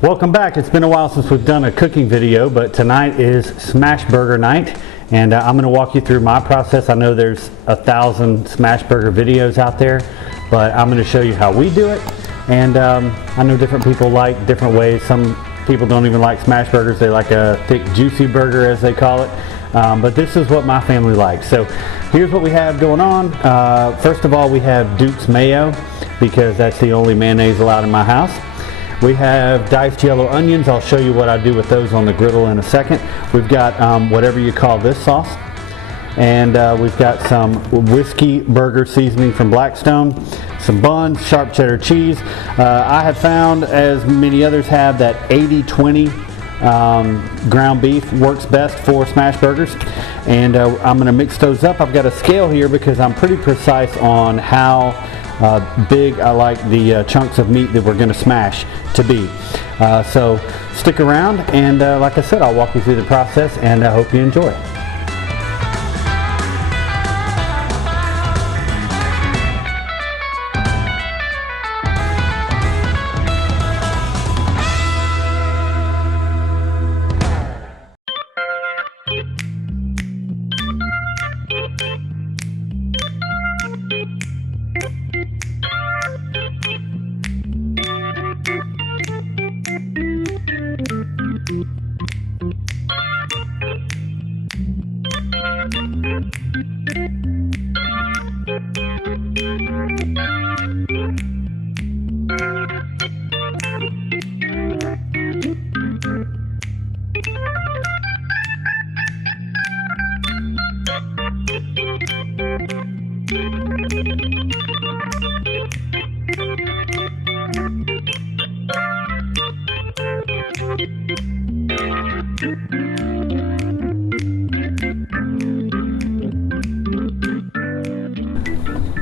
Welcome back. It's been a while since we've done a cooking video, but tonight is smash burger night, and I'm going to walk you through my process. I know there's 1,000 smash burger videos out there, but I'm going to show you how we do it. And I know different people like different ways. Some people don't even like smash burgers. They like a thick, juicy burger, as they call it. But this is what my family likes. So here's what we have going on. First of all, we have Duke's mayo, because that's the only mayonnaise allowed in my house. We have diced yellow onions. I'll show you what I do with those on the griddle in a second. We've got whatever you call this sauce. And we've got some whiskey burger seasoning from Blackstone, some buns, sharp cheddar cheese. I have found, as many others have, that 80-20 ground beef works best for smash burgers. And I'm going to mix those up. I've got a scale here because I'm pretty precise on how big I like the chunks of meat that we're going to smash to be. So stick around, and like I said, I'll walk you through the process, and I hope you enjoy.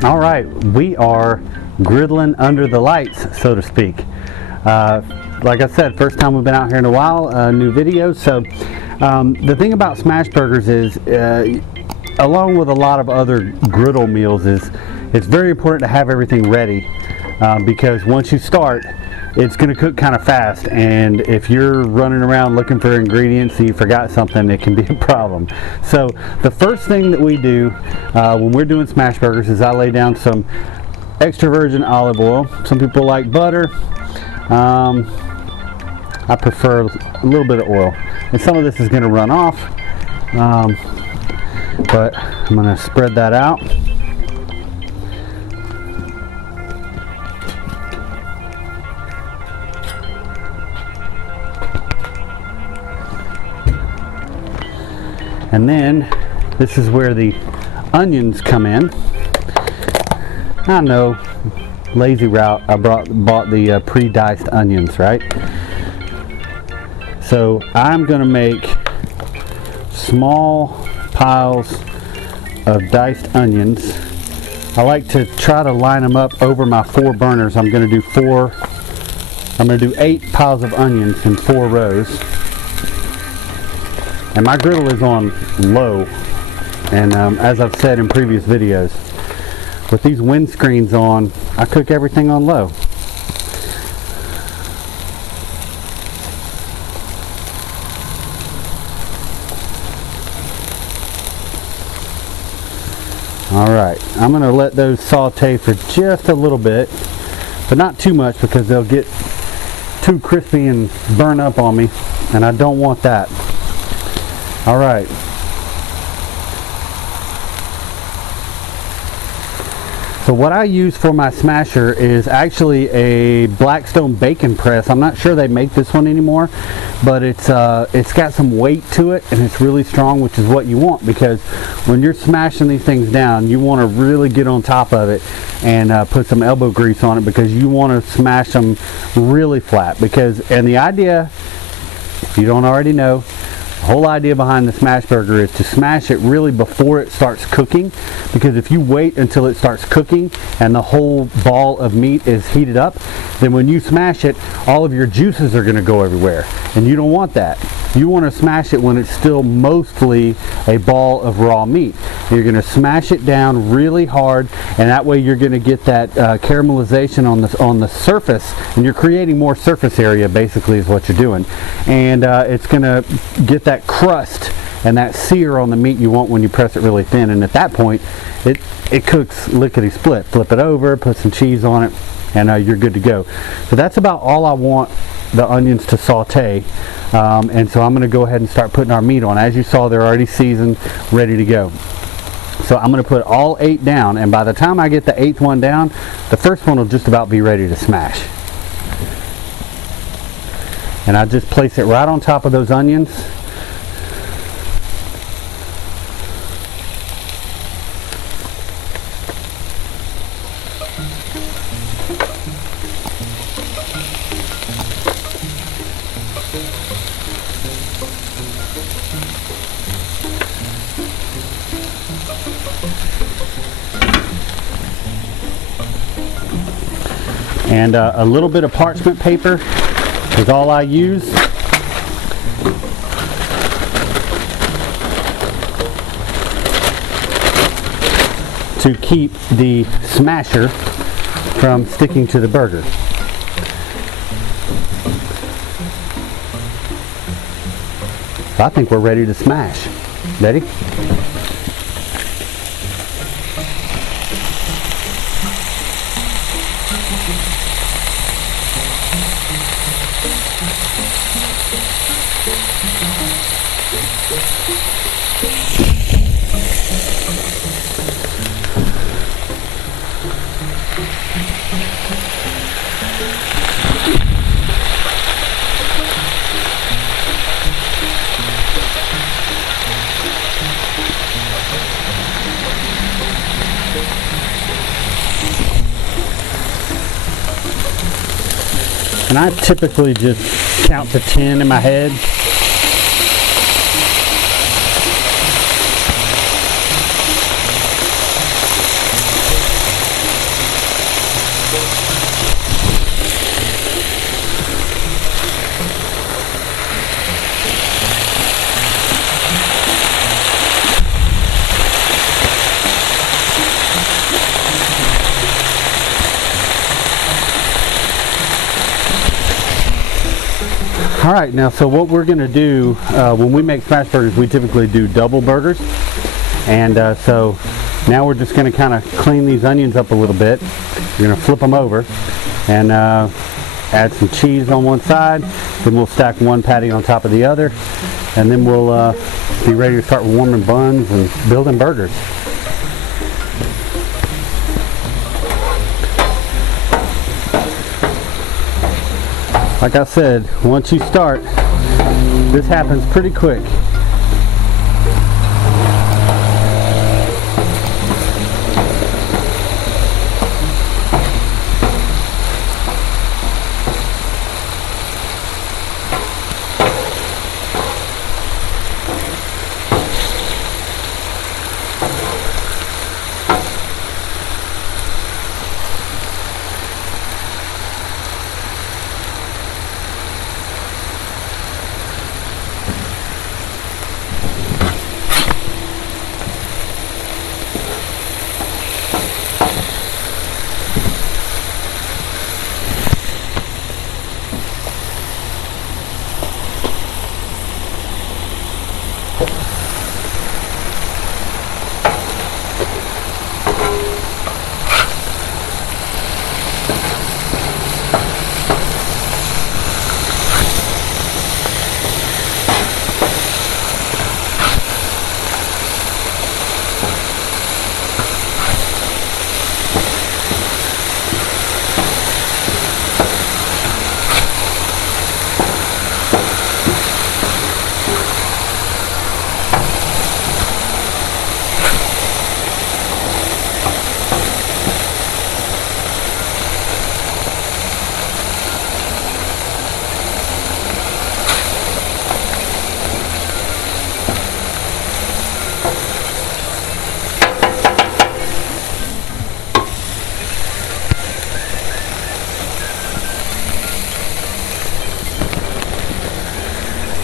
All right, we are griddling under the lights, so to speak. Like I said, first time we've been out here in a while, new videos. So the thing about smash burgers is, along with a lot of other griddle meals, is it's very important to have everything ready, because once you start, it's going to cook kind of fast, and if you're running around looking for ingredients and you forgot something, it can be a problem. So the first thing that we do when we're doing smash burgers is I lay down some extra virgin olive oil. Some people like butter. I prefer a little bit of oil, and some of this is going to run off, but I'm going to spread that out. And then this is where the onions come in. I know, lazy route, I bought the pre-diced onions, right? So I'm going to make small piles of diced onions. I like to try to line them up over my 4 burners. I'm going to do 8 piles of onions in 4 rows. And my griddle is on low, and as I've said in previous videos, with these windscreens on, I cook everything on low. Alright, I'm going to let those saute for just a little bit, but not too much, because they'll get too crispy and burn up on me, and I don't want that. All right. So what I use for my smasher is actually a Blackstone bacon press. I'm not sure they make this one anymore, but it's got some weight to it, and it's really strong, which is what you want, because when you're smashing these things down, you want to really get on top of it and put some elbow grease on it, because you want to smash them really flat. And the idea, if you don't already know, the whole idea behind the smash burger is to smash it really before it starts cooking, because if you wait until it starts cooking and the whole ball of meat is heated up, then when you smash it, all of your juices are going to go everywhere, and you don't want that. You want to smash it when it's still mostly a ball of raw meat. You're going to smash it down really hard, and that way you're going to get that caramelization on the surface, and you're creating more surface area basically is what you're doing. And it's going to get that crust and that sear on the meat you want when you press it really thin. And at that point it cooks lickety split. Flip it over, put some cheese on it, and you're good to go. So that's about all I want the onions to saute. And so I'm going to go ahead and start putting our meat on. As you saw, they're already seasoned, ready to go. So I'm going to put all 8 down, and by the time I get the 8th one down, the first one will just about be ready to smash. And I just place it right on top of those onions. And a little bit of parchment paper is all I use. To keep the smasher from sticking to the burger. I think we're ready to smash. Ready? And I typically just count to 10 in my head. Alright, now so what we're going to do when we make smash burgers, we typically do double burgers. And so now we're just going to kind of clean these onions up a little bit. We're going to flip them over and add some cheese on one side. Then we'll stack one patty on top of the other. And then we'll be ready to start warming buns and building burgers. Like I said, once you start, this happens pretty quick.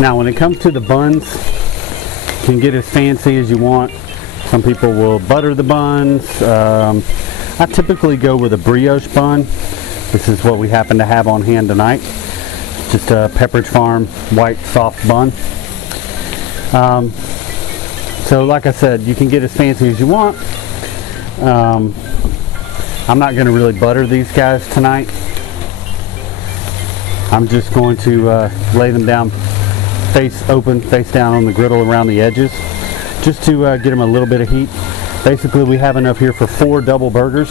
Now when it comes to the buns, you can get as fancy as you want. Some people will butter the buns. I typically go with a brioche bun. This is what we happen to have on hand tonight. Just a Pepperidge Farm white soft bun. So like I said, you can get as fancy as you want. I'm not going to really butter these guys tonight. I'm just going to lay them down face open, face down on the griddle around the edges, just to get them a little bit of heat. Basically, we have enough here for 4 double burgers.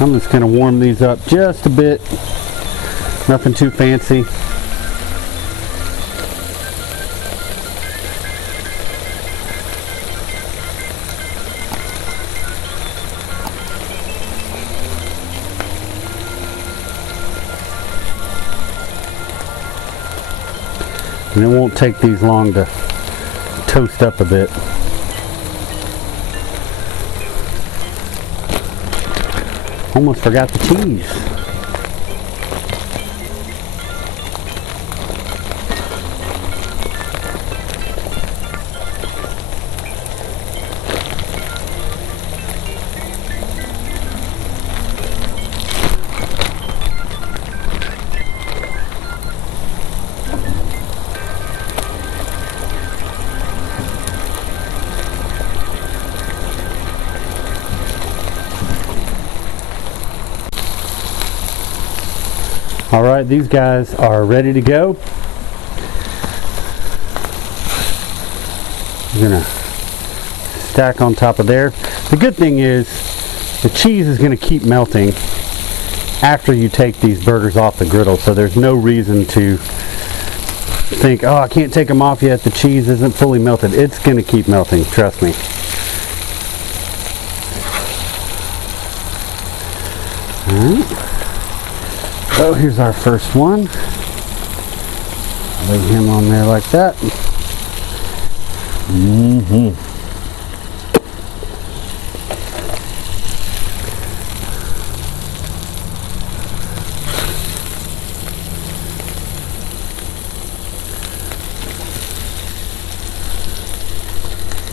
I'm just going to warm these up just a bit, nothing too fancy. And it won't take these long to toast up a bit. Almost forgot the cheese. All right, these guys are ready to go. I'm gonna stack on top of there. The good thing is the cheese is gonna keep melting after you take these burgers off the griddle, so there's no reason to think, oh, I can't take them off yet, the cheese isn't fully melted. It's gonna keep melting, trust me. All right. So here's our first one. Lay him on there like that.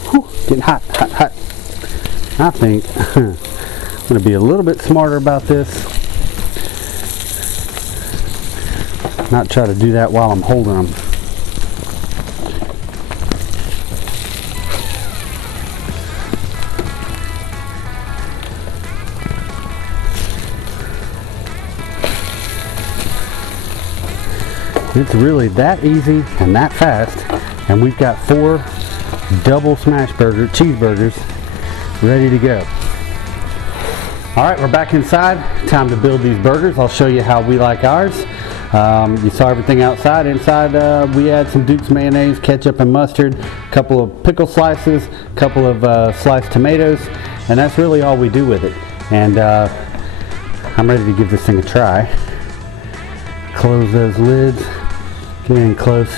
Whew, getting hot, hot, hot. I think I'm going to be a little bit smarter about this. Not try to do that while I'm holding them. It's really that easy and that fast, and we've got 4 double smash burger cheeseburgers ready to go. All right, we're back inside. Time to build these burgers. I'll show you how we like ours. You saw everything outside. Inside we add some Duke's mayonnaise, ketchup and mustard, a couple of pickle slices, a couple of sliced tomatoes, and that's really all we do with it. And I'm ready to give this thing a try. Close those lids, get in close.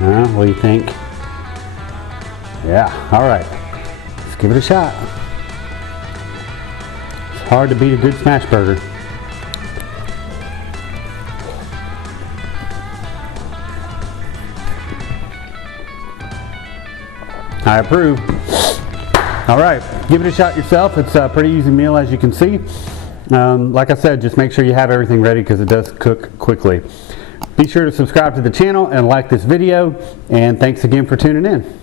What do you think? Yeah, all right, let's give it a shot. It's hard to beat a good smash burger. I approve. All right, give it a shot yourself. It's a pretty easy meal, as you can see. Like I said, just make sure you have everything ready because it does cook quickly. Be sure to subscribe to the channel and like this video, and thanks again for tuning in.